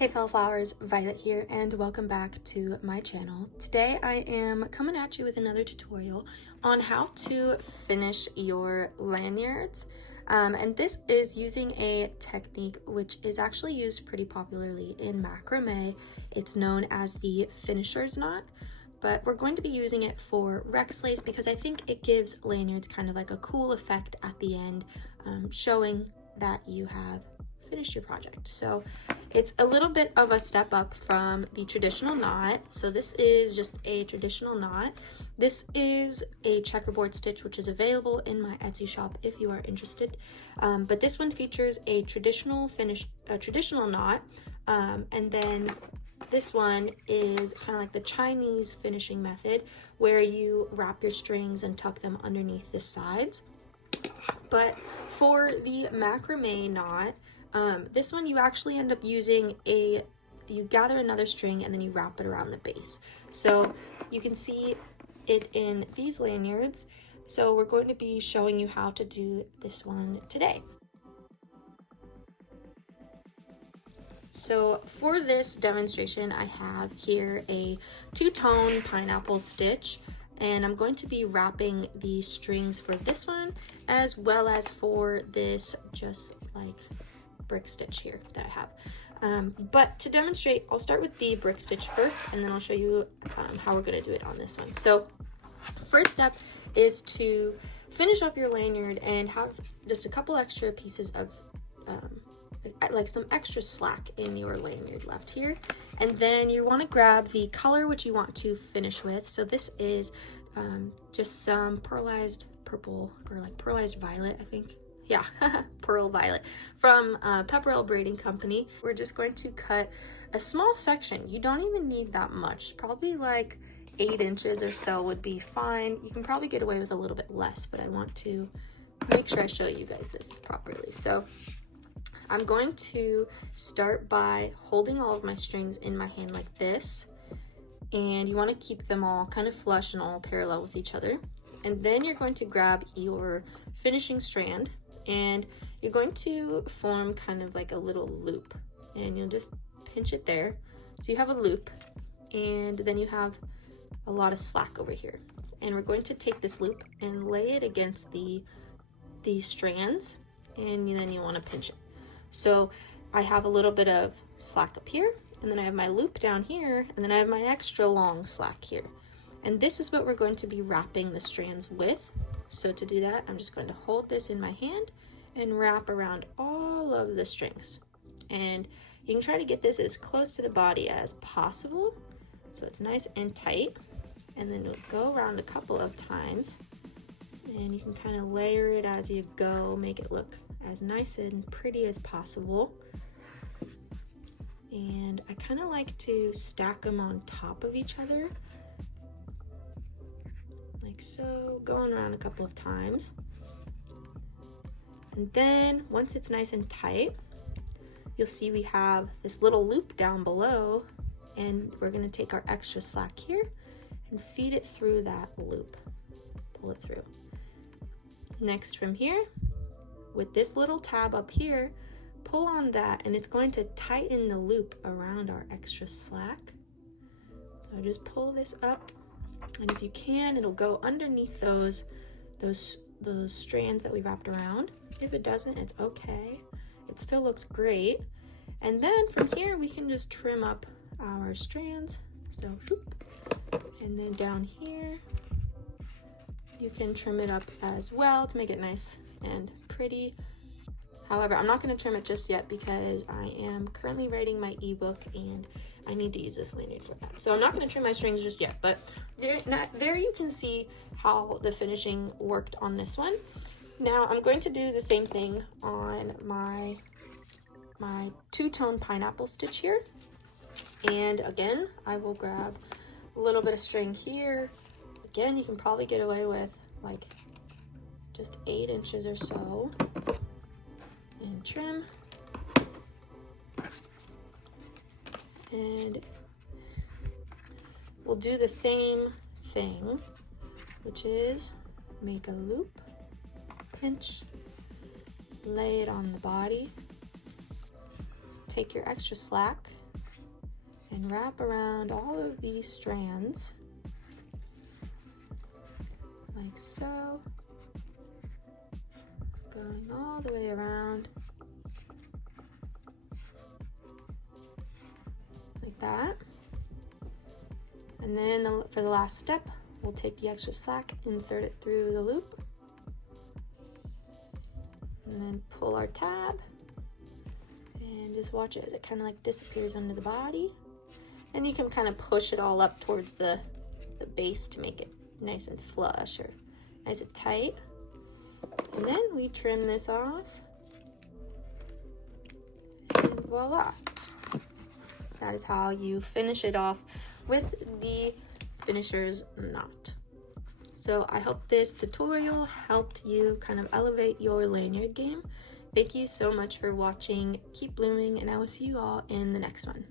Hey fellow flowers, Violet here and welcome back to my channel. Today I am coming at you with another tutorial on how to finish your lanyards. And this is using a technique which is actually used pretty popularly in macrame. It's known as the finisher's knot, but we're going to be using it for XOXO because I think it gives lanyards kind of like a cool effect at the end, showing that you have finished your project. So it's a little bit of a step up from the traditional knot. So this is just a traditional knot. This is a checkerboard stitch which is available in my Etsy shop if you are interested. But this one features a traditional knot, and then this one is kind of like the Chinese finishing method where you wrap your strings and tuck them underneath the sides. But for the macrame knot, this one you actually end up using you gather another string and then you wrap it around the base. So you can see it in these lanyards. So we're going to be showing you how to do this one today. So for this demonstration, I have here a two-tone pineapple stitch, and I'm going to be wrapping the strings for this one as well as for this just like brick stitch here that I have. But to demonstrate, I'll start with the brick stitch first and then I'll show you how we're going to do it on this one. So first step is to finish up your lanyard and have just a couple extra pieces of like some extra slack in your lanyard left here, and then you want to grab the color which you want to finish with. So this is just some pearlized purple, or like pearlized violet, I think. Yeah, pearl violet from Pepperell Braiding Company. We're just going to cut a small section. You don't even need that much, probably like 8 inches or so would be fine. You can probably get away with a little bit less, but I want to make sure I show you guys this properly. So I'm going to start by holding all of my strings in my hand like this, and you want to keep them all kind of flush and all parallel with each other. And then you're going to grab your finishing strand and you're going to form kind of like a little loop, and you'll just pinch it there. So you have a loop, and then you have a lot of slack over here. And we're going to take this loop and lay it against the strands, and then you want to pinch it. So I have a little bit of slack up here, and then I have my loop down here, and then I have my extra long slack here. And this is what we're going to be wrapping the strands with. So to do that, I'm just going to hold this in my hand and wrap around all of the strings. And you can try to get this as close to the body as possible, so it's nice and tight. And then you'll go around a couple of times, and you can kind of layer it as you go, make it look as nice and pretty as possible. And I kind of like to stack them on top of each other, like so, going around a couple of times. And then once it's nice and tight, you'll see we have this little loop down below, and we're going to take our extra slack here and feed it through that loop, pull it through. Next, from here, with this little tab up here, pull on that, and it's going to tighten the loop around our extra slack. So just pull this up, and if you can, it'll go underneath those strands that we wrapped around. If it doesn't, it's okay. It still looks great. And then from here, we can just trim up our strands. So, whoop. And then down here, you can trim it up as well to make it nice and pretty. However, I'm not going to trim it just yet because I am currently writing my ebook and I need to use this lanyard for that. So I'm not going to trim my strings just yet, but there you can see how the finishing worked on this one. Now I'm going to do the same thing on my two-tone pineapple stitch here. And again, I will grab a little bit of string here. Again, you can probably get away with like just 8 inches or so, and trim. And we'll do the same thing, which is make a loop, pinch, lay it on the body, take your extra slack and wrap around all of these strands like so, going all the way around like that. And then for the last step, we'll take the extra slack, insert it through the loop, and then pull our tab and just watch it as it kind of like disappears under the body. And you can kind of push it all up towards the base to make it nice and flush or nice and tight. And then we trim this off, and voila. That is how you finish it off with the finisher's knot. So I hope this tutorial helped you kind of elevate your lanyard game. Thank you so much for watching. Keep blooming, and I will see you all in the next one.